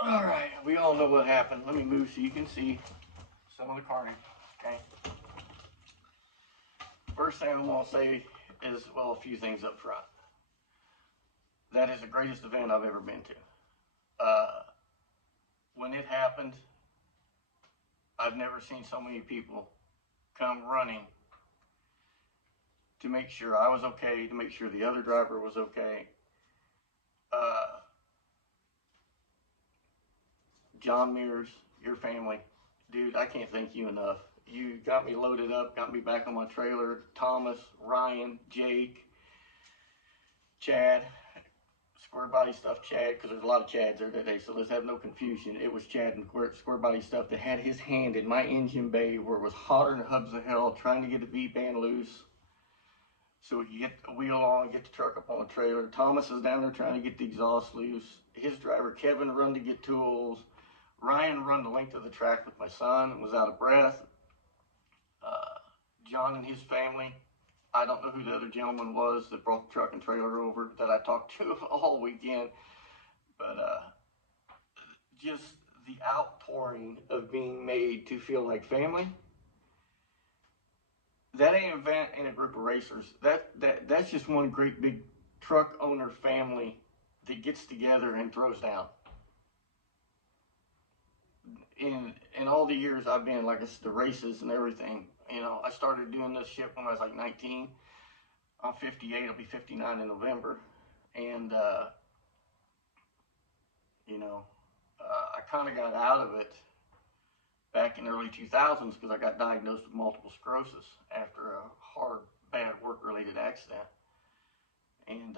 All right, we all know what happened. Let me move so you can see some of the carnage. Okay. First thing I want to say is, well, a few things up front. That is the greatest event I've ever been to. When it happened, I've never seen so many people come running to make sure I was okay, to make sure the other driver was okay. John Mears, your family, dude, I can't thank you enough. You got me loaded up, got me back on my trailer. Thomas, Ryan, Jake, Chad, Square Body Stuff Chad, because there's a lot of Chads there today, so let's have no confusion. It was Chad and Square Body Stuff that had his hand in my engine bay where it was hotter than hubs of hell, trying to get the V-band loose so we could get the wheel on, get the truck up on the trailer. Thomas is down there trying to get the exhaust loose. His driver, Kevin, run to get tools. Ryan run the length of the track with my son and was out of breath. John and his family, I don't know who the other gentleman was that brought the truck and trailer over that I talked to all weekend, but just the outpouring of being made to feel like family. That ain't an event and a group of racers. That's just one great big truck owner family that gets together and throws down. In all the years I've been, like it's the races and everything, you know, I started doing this shit when I was like 19. I'm 58, I'll be 59 in November. And, you know, I kind of got out of it back in the early 2000s because I got diagnosed with multiple sclerosis after a hard, bad work-related accident. And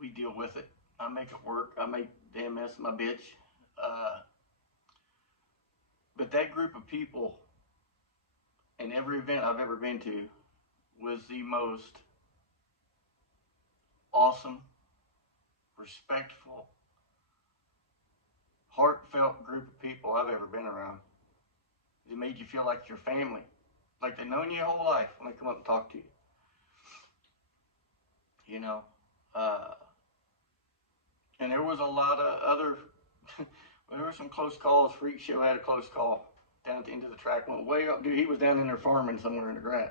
we deal with it. I make it work. I make the MS my bitch. But that group of people in every event I've ever been to was the most awesome, respectful, heartfelt group of people I've ever been around. It made you feel like your family, like they've known you your whole life when they come up and talk to you. You know, and there was a lot of other, there were some close calls. Freak Show had a close call down at the end of the track, went way up. Dude, he was down in there farming somewhere in the grass.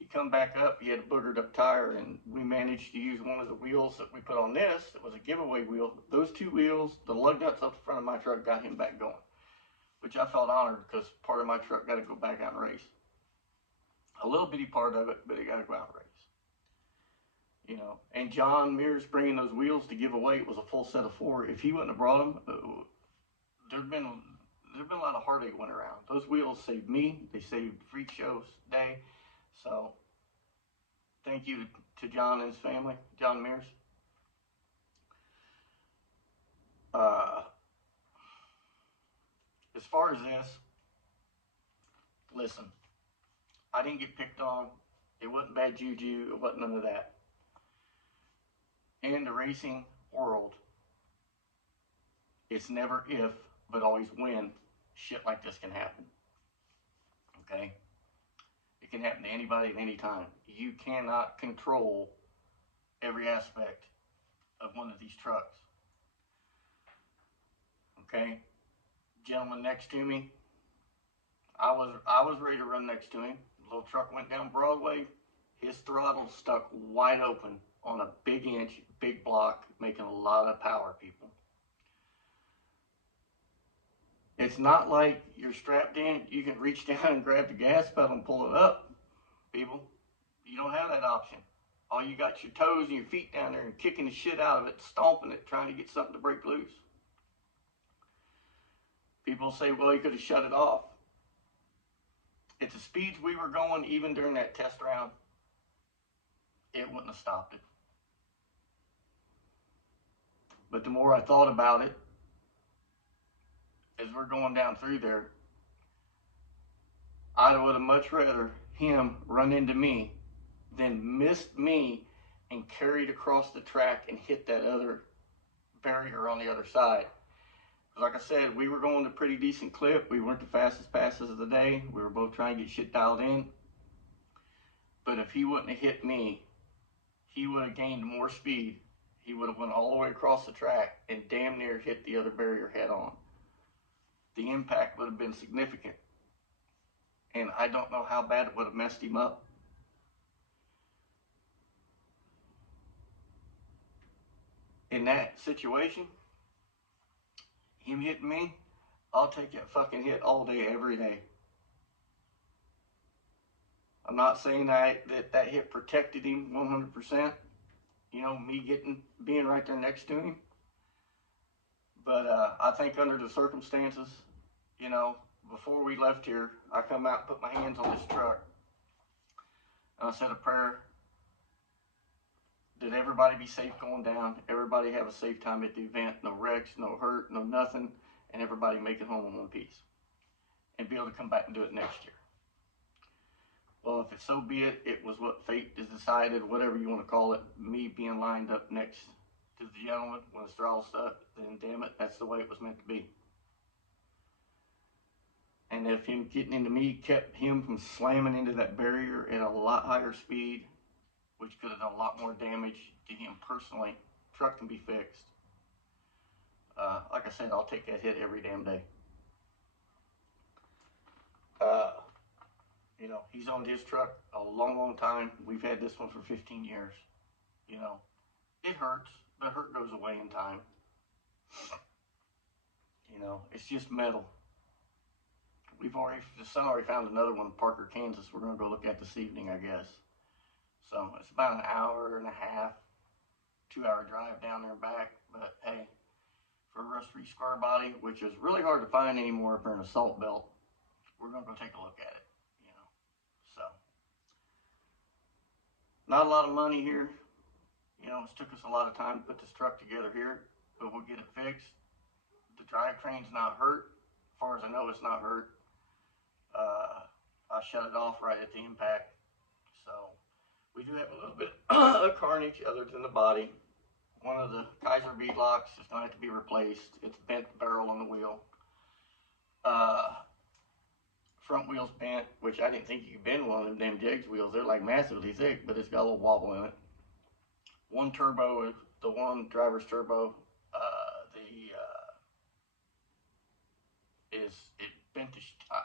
He come back up, he had a boogered up tire, and we managed to use one of the wheels that we put on this. It was a giveaway wheel. Those two wheels, the lug nuts up the front of my truck got him back going, which I felt honored because part of my truck got to go back out and race. A little bitty part of it, but it got to go out and race. You know, and John Mears bringing those wheels to give away, it was a full set of 4. If he wouldn't have brought them, there'd been a lot of heartache went around. Those wheels saved me. They saved Freak Show's day. So thank you to John and his family, John Mears. As far as this, listen, I didn't get picked on. It wasn't bad juju. It wasn't none of that. In the racing world, it's never if, but always when shit like this can happen. Okay? It can happen to anybody at any time. You cannot control every aspect of one of these trucks. Okay? Gentleman next to me, I was ready to run next to him. The little truck went down Broadway. His throttle stuck wide open on a big inch, big block, making a lot of power, people. It's not like you're strapped in, you can reach down and grab the gas pedal and pull it up, people. You don't have that option. All you got your toes and your feet down there and kicking the shit out of it, stomping it, trying to get something to break loose. People say, well, you could have shut it off. At the speeds we were going, even during that test round, it wouldn't have stopped it. But the more I thought about it, as we're going down through there, I would have much rather him run into me than missed me and carried across the track and hit that other barrier on the other side. Like I said, we were going a pretty decent clip. We weren't the fastest passes of the day. We were both trying to get shit dialed in. But if he wouldn't have hit me, he would have gained more speed he would have went all the way across the track and damn near hit the other barrier head on. The impact would have been significant. And I don't know how bad it would have messed him up. In that situation, him hitting me, I'll take that fucking hit all day, every day. I'm not saying that hit protected him 100%. You know, me being right there next to him. But I think under the circumstances, you know, before we left here, I come out and put my hands on this truck. And I said a prayer that everybody be safe going down. Everybody have a safe time at the event. No wrecks, no hurt, no nothing. And everybody make it home in one piece. And be able to come back and do it next year. Well, if it's so be it, it was what fate has decided, whatever you want to call it, me being lined up next to the gentleman when his throttle stuck, then damn it, that's the way it was meant to be. And if him getting into me kept him from slamming into that barrier at a lot higher speed, which could have done a lot more damage to him personally, truck can be fixed. Like I said, I'll take that hit every damn day. You know, he's owned his truck a long, long time. We've had this one for 15 years. You know, it hurts. The hurt goes away in time. You know, it's just metal. The son already found another one in Parker, Kansas. We're going to go look at this evening, I guess. So it's about an hour and a half, 2-hour drive down there and back. But hey, for a rust-free scar body, which is really hard to find anymore if they're in a salt belt, we're going to go take a look at it. You know, so not a lot of money here. You know, it's took us a lot of time to put this truck together here, but we'll get it fixed. The drivetrain's not hurt. As far as I know, it's not hurt. I shut it off right at the impact. So we do have a little bit of carnage other than the body. One of the Kaiser bead locks is going to have to be replaced. It's bent the barrel on the wheel. Front wheel's bent, which I didn't think you could bend one of them damn Jegs wheels. They're like massively thick, but it's got a little wobble in it. One turbo, the one driver's turbo, it bent the,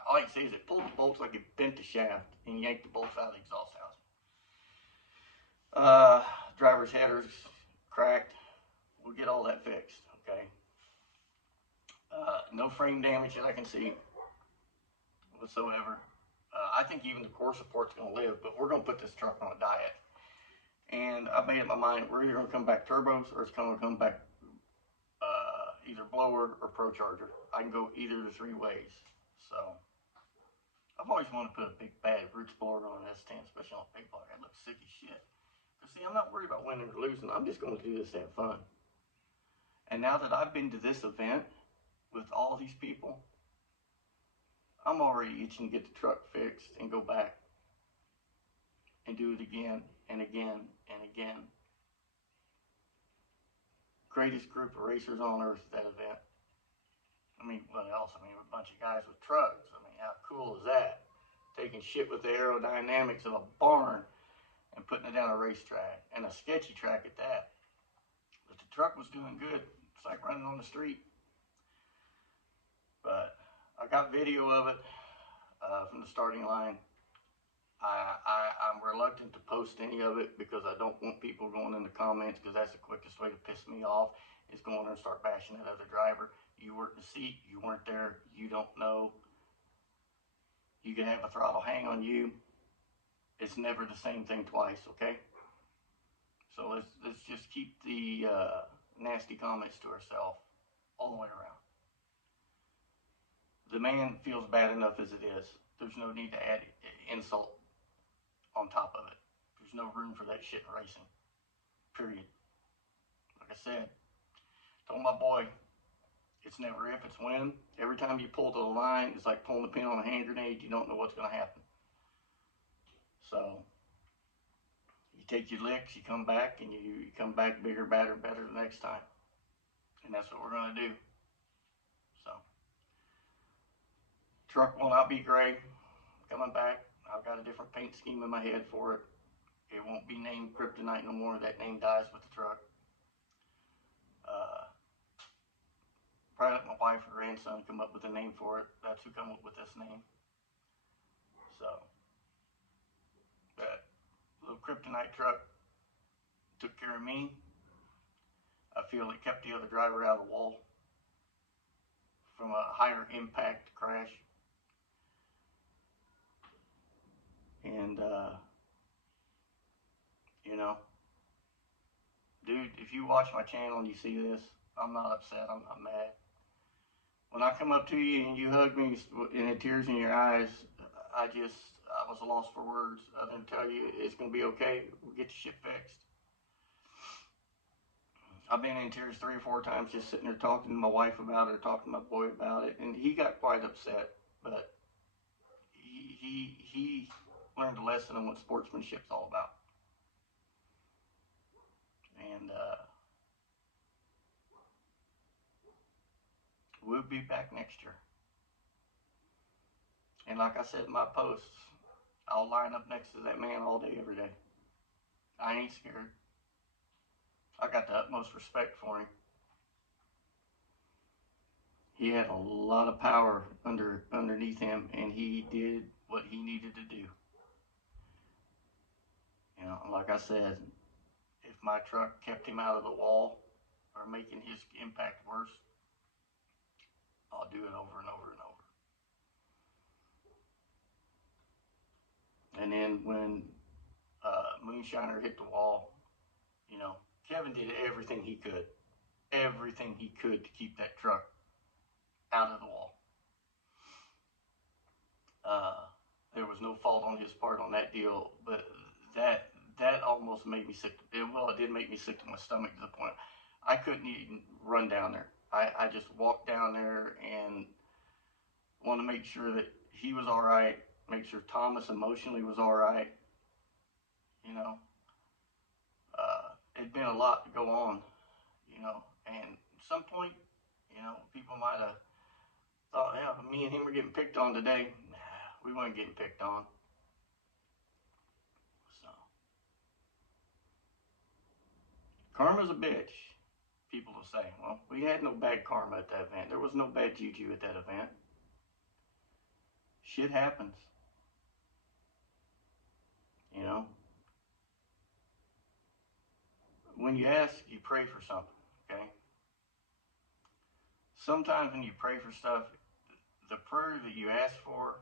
all I can say is it pulled the bolts like it bent the shaft and yanked the bolts out of the exhaust housing. Driver's header's cracked. We'll get all that fixed, okay? No frame damage that I can see whatsoever. I think even the core support's gonna live, but we're gonna put this truck on a diet. And I made up my mind, we're either gonna come back turbos or it's gonna come back either blower or pro charger. I can go either of the 3 ways. So I've always wanted to put a big bad root spoiler on an S10, especially on a big block. That looks sick as shit. But see, I'm not worried about winning or losing. I'm just going to do this to have fun. And now that I've been to this event with all these people, I'm already itching to get the truck fixed and go back and do it again and again and again. Greatest group of racers on earth at that event. I mean, what else? I mean, a bunch of guys with trucks. I mean, how cool is that? Taking shit with the aerodynamics of a barn and putting it down a racetrack, and a sketchy track at that. But the truck was doing good. It's like running on the street. But I got video of it from the starting line. I'm reluctant to post any of it because I don't want people going in the comments, because that's the quickest way to piss me off, is going there and start bashing that other driver. You weren't in the seat, you weren't there, you don't know. You can have a throttle hang on you. It's never the same thing twice, okay? So let's just keep the nasty comments to ourselves all the way around. The man feels bad enough as it is. There's no need to add insult on top of it. There's no room for that shit in racing. Period. Like I said, told my boy, it's never if, it's when. Every time you pull to the line, it's like pulling the pin on a hand grenade. You don't know what's going to happen. So you take your licks, you come back, and you come back bigger, better the next time. And that's what we're going to do. So truck will not be gray. Coming back, I've got a different paint scheme in my head for it. It won't be named Kryptonite no more. That name dies with the truck. grandson come up with a name for it. That's who come up with this name. So that little kryptonite truck took care of me. I feel it kept the other driver out of the wall from a higher impact crash. And, you know, dude, if you watch my channel and you see this, I'm not upset, I'm not mad. When I come up to you and you hug me and had tears in your eyes, I was lost for words other than tell you it's going to be okay. We'll get your shit fixed. I've been in tears 3 or 4 times just sitting there talking to my wife about it, or talking to my boy about it, and he got quite upset, but he learned a lesson on what sportsmanship's all about. And we'll be back next year. And like I said in my posts, I'll line up next to that man all day, every day. I ain't scared. I got the utmost respect for him. He had a lot of power underneath him, and he did what he needed to do. You know, like I said, if my truck kept him out of the wall or making his impact worse, I'll do it over and over and over. And then when Moonshiner hit the wall, you know, Kevin did everything he could to keep that truck out of the wall. There was no fault on his part on that deal, but that almost made me sick. Well, it did make me sick to my stomach, to the point I couldn't even run down there. I just walked down there and wanted to make sure that he was all right, make sure Thomas emotionally was all right. You know, it'd been a lot to go on, you know, and at some point, you know, people might have thought, yeah, me and him were getting picked on today. Nah, we weren't getting picked on. So, karma's a bitch, people will say. Well, we had no bad karma at that event. There was no bad juju at that event. Shit happens. You know? When you ask, you pray for something, okay? Sometimes when you pray for stuff, the prayer that you ask for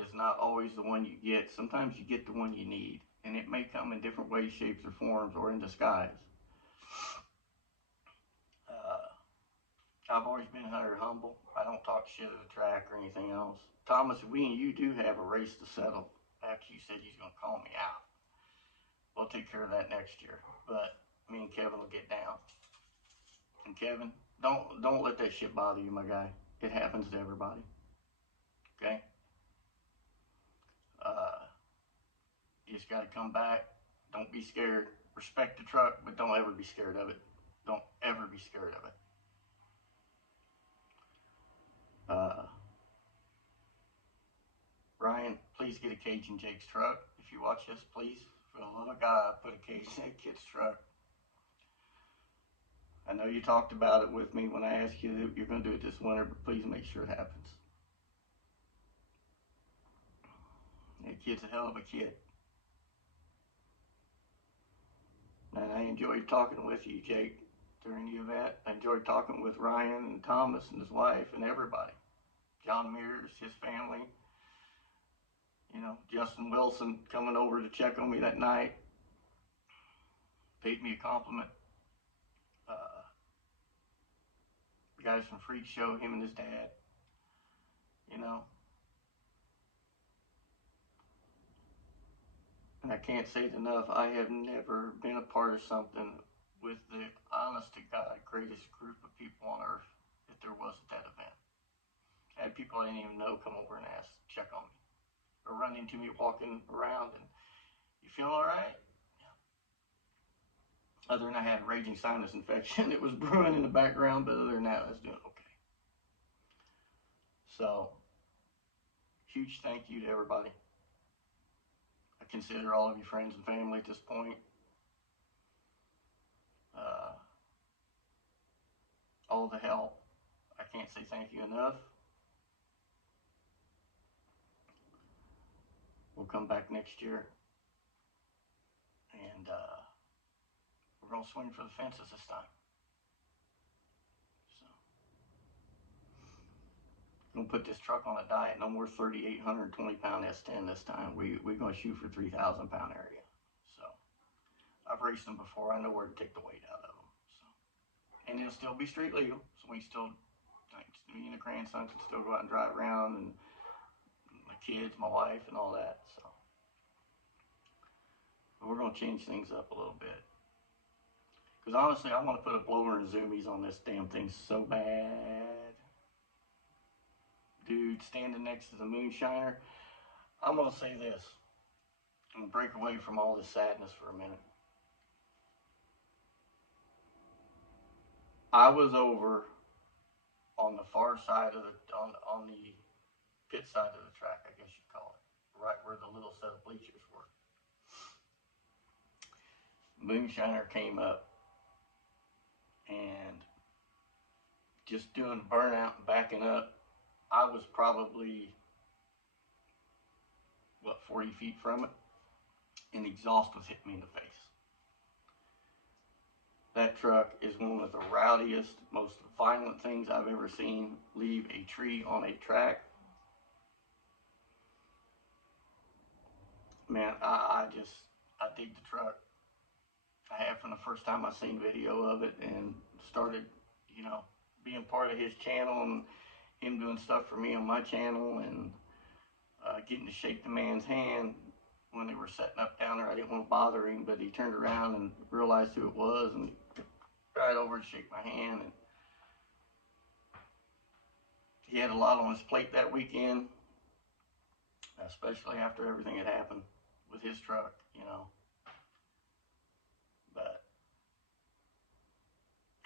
is not always the one you get. Sometimes you get the one you need, and it may come in different ways, shapes, or forms, or in disguise. I've always been humble. I don't talk shit at the track or anything else. Thomas, we and you do have a race to settle after you said you're going to call me out. We'll take care of that next year, but me and Kevin will get down. And Kevin, don't let that shit bother you, my guy. It happens to everybody. Okay? You just got to come back. Don't be scared. Respect the truck, but don't ever be scared of it. Don't ever be scared of it. Ryan, please get a cage in Jake's truck. If you watch this, please, for the love of God, put a cage in that kid's truck. I know you talked about it with me when I asked you that you're going to do it this winter, but please make sure it happens. That kid's a hell of a kid. And I enjoyed talking with you, Jake, during the event. I enjoyed talking with Ryan and Thomas and his wife and everybody. John Mears, his family. You know, Justin Wilson coming over to check on me that night. Paid me a compliment. The guys from Freak Show, him and his dad. You know. And I can't say it enough, I have never been a part of something with the honest to God greatest group of people on earth that there was at that event. I had people I didn't even know come over and check on me, or run into me walking around and, you feeling all right? Yeah. Other than I had a raging sinus infection, it was brewing in the background, but other than that, I was doing okay. So, huge thank you to everybody. I consider all of you friends and family at this point. All the help I can't say thank you enough. We'll come back next year, and we're going to swing for the fences this time. So, we're going to put this truck on a diet. No more 3,820 pound S10 this time. We're going to shoot for 3,000 pound area. So, I've raced them before. I know where to take the weight out of them. So, and it'll still be street legal. So, me and the grandson can still go out and drive around, and my kids, my wife, and all that. So, but we're going to change things up a little bit. Because honestly, I want to put a blower and zoomies on this damn thing so bad. Dude, standing next to the moonshiner, I'm going to say this. I'm going to break away from all this sadness for a minute. I was over on the far side of on the pit side of the track, I guess you'd call it, right where the little set of bleachers were. Moonshiner came up and just doing burnout and backing up. I was probably, 40 feet from it, and the exhaust was hitting me in the face. That truck is one of the rowdiest, most violent things I've ever seen leave a tree on a track. Man, I dig the truck. I have from the first time I seen video of it and started, being part of his channel and him doing stuff for me on my channel, and getting to shake the man's hand when they were setting up down there. I didn't want to bother him, but he turned around and realized who it was and right over and shake my hand. And he had a lot on his plate that weekend, especially after everything had happened with his truck, But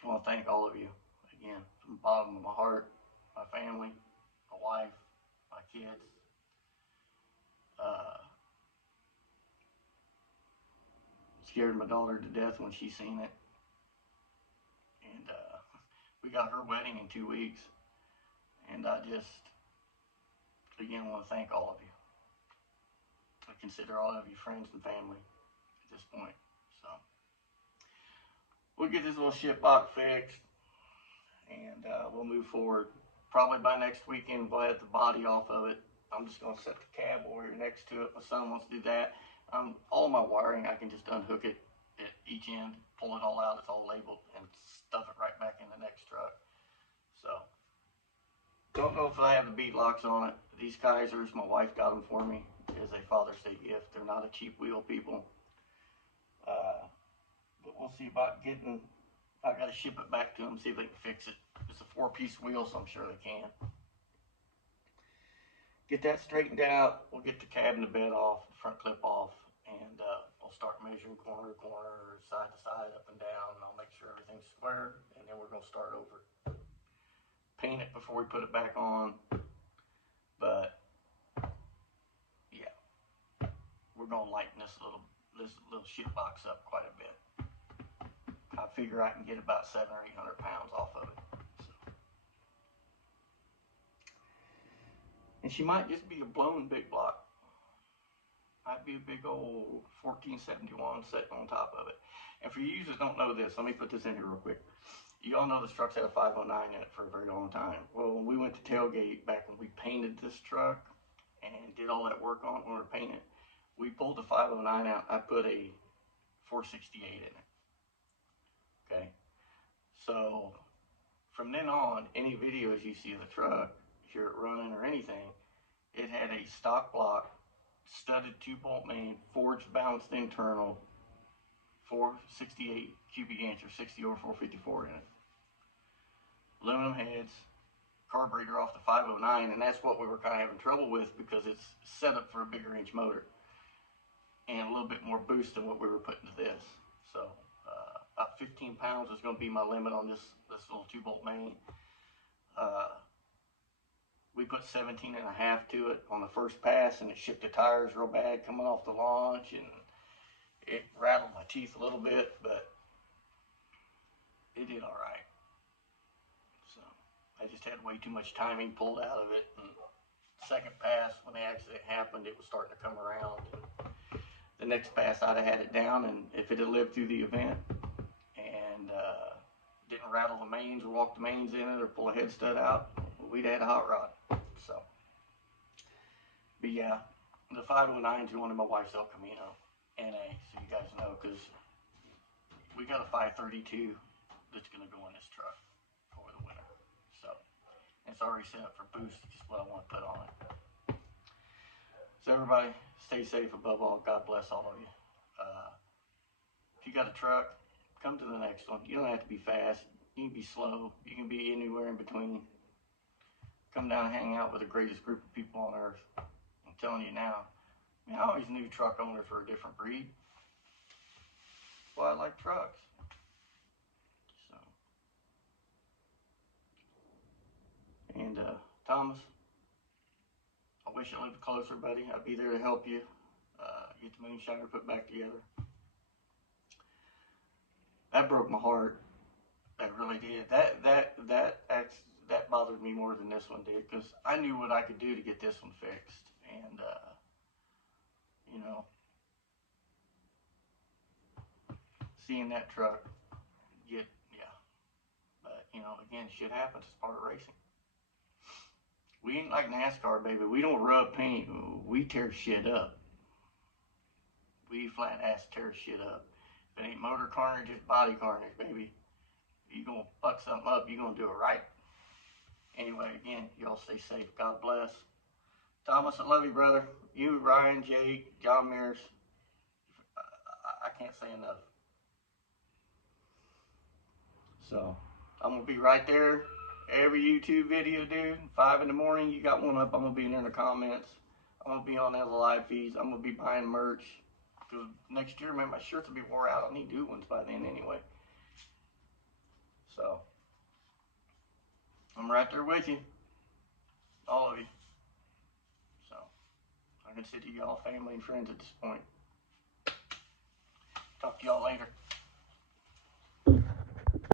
I want to thank all of you again from the bottom of my heart, my family, my wife, my kids. Scared my daughter to death when she seen it. And we got her wedding in 2 weeks. And I just, again, want to thank all of you. I consider all of you friends and family at this point. So, we'll get this little shit box fixed, and we'll move forward. Probably by next weekend, we'll have the body off of it. I'm just going to set the cab over here next to it. My son wants to do that. All my wiring, I can just unhook it at each end, pull it all out. It's all labeled, and stuff it right back in the next truck. So, don't know if I have the bead locks on it. These Kaisers, my wife got them for me as a Father's Day gift. They're not a cheap wheel, people. But we'll see about getting, I got to ship it back to them, see if they can fix it. It's a 4-piece wheel, so I'm sure they can. Get that straightened out. We'll get the cab and the bed off, the front clip off, and we'll start measuring corner to corner, side to side, up and down, and I'll make sure everything's square, and then we're going to start over. Paint it before we put it back on, but yeah, we're going to lighten this little shit box up quite a bit. I figure I can get about 700 or 800 pounds off of it. And she might just be a blown big block. Might be a big old 1471 sitting on top of it. And for you that don't know this, let me put this in here real quick. You all know this truck's had a 509 in it for a very long time. Well, when we went to tailgate back when we painted this truck and did all that work on it when we were painting, we pulled the 509 out. I put a 468 in it. Okay. So from then on, any videos you see of the truck, hear it running or anything, it had a stock block, studded 2-bolt main, forged balanced internal, 468 cubic inch or 60 over 454 in it. Aluminum heads, carburetor off the 509, and that's what we were kind of having trouble with because it's set up for a bigger inch motor and a little bit more boost than what we were putting to this. So about 15 pounds is going to be my limit on this little 2-bolt main. We put 17 and a half to it on the first pass, and it shipped the tires real bad coming off the launch, and it rattled my teeth a little bit, but it did all right. So I just had way too much timing pulled out of it. And second pass, when the accident happened, it was starting to come around. And the next pass, I'd have had it down, and if it had lived through the event and didn't rattle the mains or walk the mains in it or pull a head stud out, we'd have had a hot rod. So, but yeah, the 509 is one of my wife's El Camino NA, so you guys know, because we got a 532 that's going to go in this truck for the winter. So, it's already set up for boost, just what I want to put on it. So everybody, stay safe above all. God bless all of you. If you got a truck, come to the next one. You don't have to be fast. You can be slow. You can be anywhere in between. Come down and hang out with the greatest group of people on earth. I'm telling you now. I mean, I always knew truck owners were a different breed. Well, I like trucks. So, and Thomas, I wish I lived closer, buddy. I'd be there to help you get the moonshiner put back together. That broke my heart. That really did. That bothered me more than this one did, because I knew what I could do to get this one fixed, and you know, seeing that truck get, yeah. But you know, again, shit happens. It's part of racing. We ain't like NASCAR, baby. We don't rub paint. We tear shit up. We flat ass tear shit up. If it ain't motor carnage, it's body carnage, baby. If you gonna fuck something up, you gonna do it right. Anyway, again, y'all stay safe. God bless. Thomas, I love you, brother. You, Ryan, Jake, John Mears. I can't say enough. So, I'm going to be right there. Every YouTube video, dude. 5 in the morning, you got one up. I'm going to be in there in the comments. I'm going to be on the live feeds. I'm going to be buying merch. Because next year, man, my shirts will be wore out. I'll need new ones by then anyway. So, I'm right there with you. All of you. So, I consider you all family and friends at this point. Talk to y'all later.